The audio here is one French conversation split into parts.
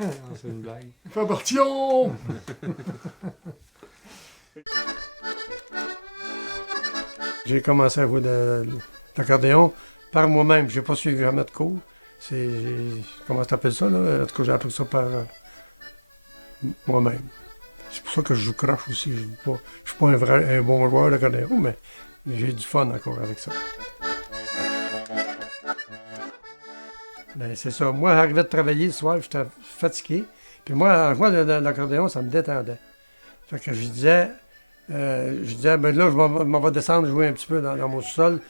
Non, c'est une blague. Fabrication! J'ai commencé à jouer de l'accordéon par moi-même. J'ai pas suivi jamais de cours. Comment t'appelles ça, là? En tout cas, j'ai appris ça par moi-même. C'est pour ça que je joue croche aussi. Je suis pas un bon joueur d'accordéon, mais j'ai du fun encore avec ça. Ben, c'est ça. Moi, j'arrivais de travailler le soir, j'étais fatigué. Puis moi, en jouant de l'accordéon, ça me détendait. Fait que je disais, ben là, je m'en vais descendre jouer un petit peu dans mon sous-sol.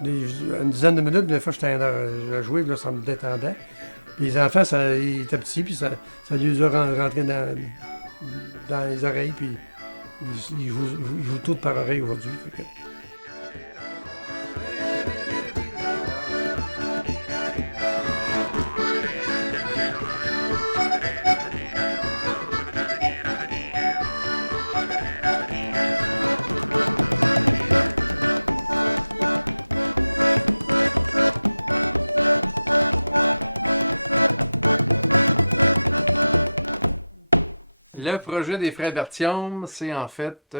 Une dizaine de minutes, des fois, j'étais à jouer, puis là, ça me détendait. Puis les enfants, ils étaient petits, puis ça les a rentrés dans les oreilles, puis ils jouent tout par oreille aujourd'hui. Le projet des Frères Berthiaume, c'est en fait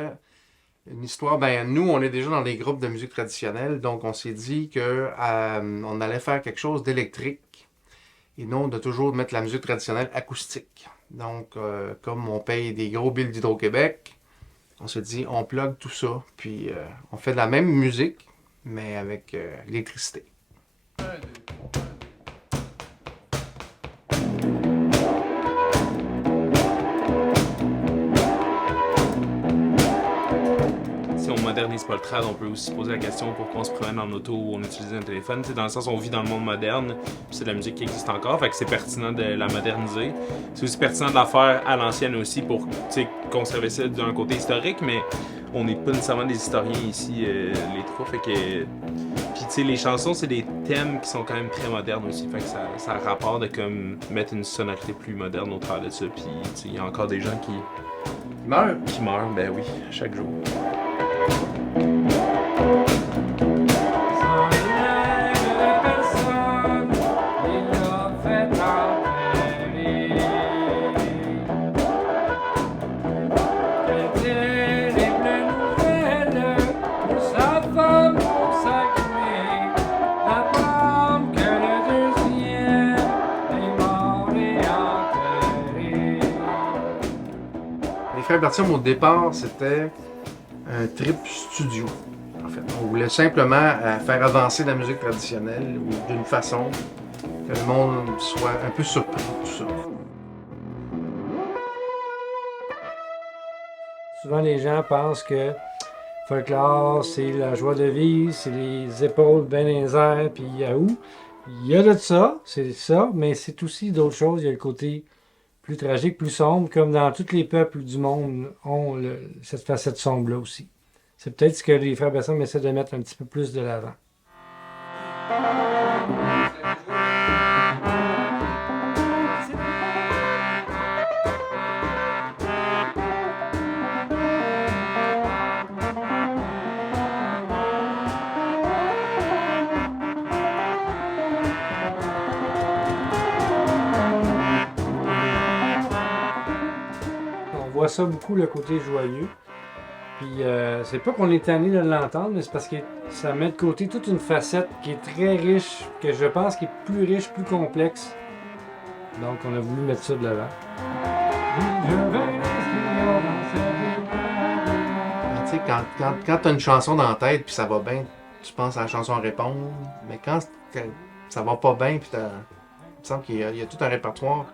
une histoire. Ben, nous, on est déjà dans les groupes de musique traditionnelle, donc on s'est dit que on allait faire quelque chose d'électrique et non de toujours mettre la musique traditionnelle acoustique. Donc, comme on paye des gros billes d'Hydro-Québec, on s'est dit on plug tout ça, puis on fait de la même musique, mais avec l'électricité. Si on modernise pas le trad, on peut aussi se poser la question pourquoi on se promène en auto ou on utilise un téléphone. T'sais, dans le sens où on vit dans le monde moderne, puis c'est de la musique qui existe encore, fait que c'est pertinent de la moderniser. C'est aussi pertinent de la faire à l'ancienne aussi pour conserver ça d'un côté historique, mais on n'est pas nécessairement des historiens ici, les trois. Fait que. Puis tu sais, les chansons, c'est des thèmes qui sont quand même très modernes aussi, fait que ça a rapport de comme mettre une sonorité plus moderne au travers de ça. Puis il y a encore des gens qui meurent, ben oui, chaque jour. Les Frères Berthiaume, au départ, c'était un trip studio. En fait, on voulait simplement faire avancer la musique traditionnelle ou d'une façon que le monde soit un peu surpris de tout ça. Souvent, les gens pensent que folklore, c'est la joie de vivre, c'est les épaules bien dans les airs, puis yaou. Il y a de ça, c'est ça, mais c'est aussi d'autres choses. Il y a le côté plus tragique, plus sombre, comme dans tous les peuples du monde ont cette facette sombre-là aussi. C'est peut-être ce que les Frères Berthiaume essaient de mettre un petit peu plus de l'avant. On voit ça beaucoup, le côté joyeux. Puis c'est pas qu'on est tanné de l'entendre, mais c'est parce que ça met de côté toute une facette qui est très riche, que je pense qui est plus riche, plus complexe. Donc on a voulu mettre ça de l'avant. Tu sais, quand tu as une chanson dans la tête puis ça va bien, tu penses à la chanson à répondre. Mais quand ça va pas bien, puis il me semble qu'il y a tout un répertoire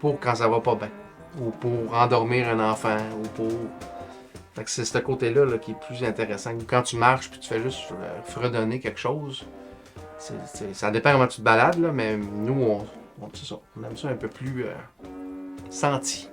pour quand ça va pas bien. Ou pour endormir un enfant, ou pour... Fait que c'est ce côté-là là, qui est plus intéressant. Quand tu marches puis tu fais juste fredonner quelque chose, ça dépend comment tu te balades, là, mais nous, c'est ça, on aime ça un peu plus senti.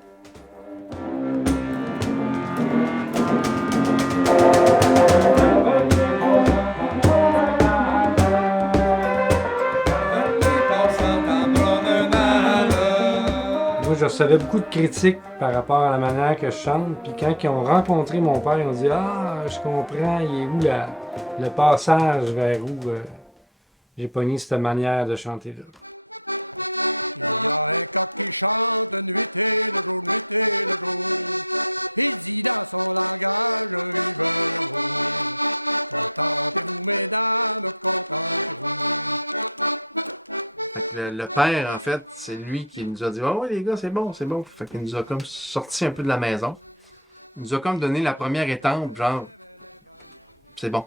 Moi, je recevais beaucoup de critiques par rapport à la manière que je chante. Puis quand ils ont rencontré mon père, ils ont dit « Ah, je comprends, il est où le passage vers où j'ai pogné cette manière de chanter-là. » Il y a un coq qui chante nuit et le jour, nuit et le jour. Il dit dans son langage, vive l'amour. Contentez-vous, mesdames, contentez-vous. Le père, en fait, c'est lui qui nous a dit « Ah ouais, les gars, c'est bon, c'est bon. » Fait qu'il nous a comme sorti un peu de la maison. Il nous a comme donné la première étampe, genre « C'est bon. »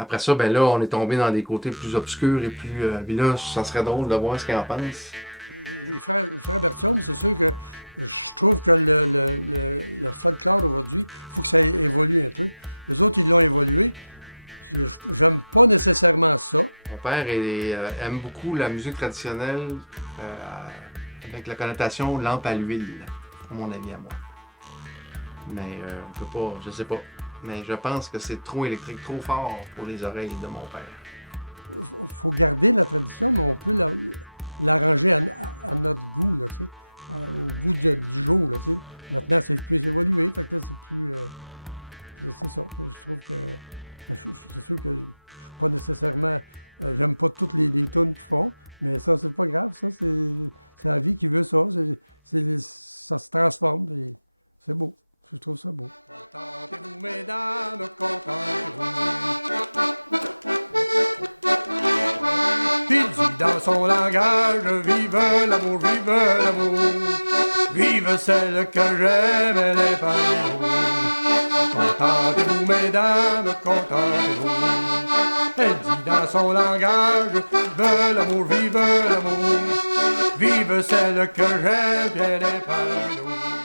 Après ça, ben là, on est tombé dans des côtés plus obscurs et plus... puis là, ça serait drôle de voir ce qu'il en pense. Les frères Bertium, c'est sûr que je trouve que le folklore aujourd'hui, il faut que ça évolue un peu. Les autres, ils l'ont évolué. J'aime pas nécessairement ça. Mon père aime beaucoup la musique traditionnelle avec la connotation lampe à l'huile, à mon avis à moi. Mais on peut pas, je sais pas. Mais je pense que c'est trop électrique, trop fort pour les oreilles de mon père. Faut garder la tradition, mais on peut l'arranger à notre goût, là, tu sais, au goût du jour, là, tu sais. Maintenant, c'est plus évolué, fait que là, c'est plus... c'est ça. Je trouve que... C'est sûr que je suis pas nécessairement... j'aime pas toutes les tunes qu'ils font, mais ça, c'est pas grave, ça, c'est la vie qui veut ça. Ça se transforme, et c'est beau. Je trouve ça beau. Contentez-vous, mesdames, contentez-vous. Il dit dans son langage, vive l'amour, vive l'amour. Vive celle que j'aime, elle est par l'amour. Contentez-vous, mesdames, contentez-vous. Elle dit dans son langage, vive l'amour, vive l'amour. Vive celle que j'aime, elle est par l'amour.